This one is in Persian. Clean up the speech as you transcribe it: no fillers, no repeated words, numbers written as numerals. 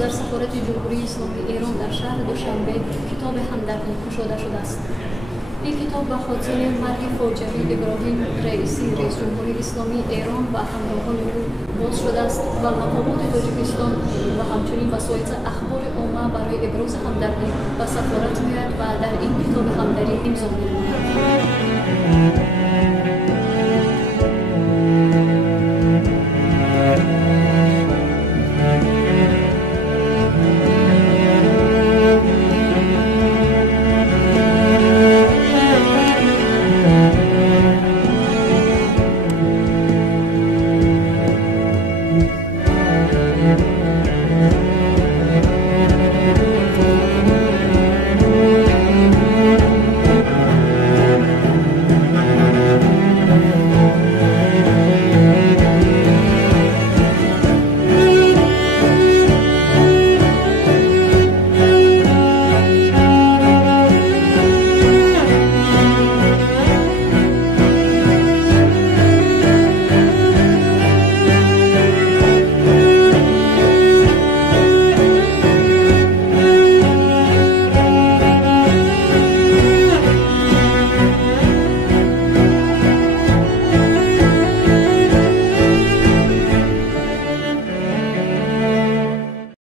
در سفارت جمهوری اسلامی ایران در شهر دوشنبه کتاب همدردی گشوده شده است. این کتاب به خاطر مرگ فاجعه‌ای ابراهیم رئیسی رئیس جمهوری اسلامی ایران و همراهان او باز شده است و مقامات تاجیکستان و همچنین وسایط اخبار عامه برای ابراز همدردی به سفارت می‌آید و در این کتاب همدردی امضا می‌نماید.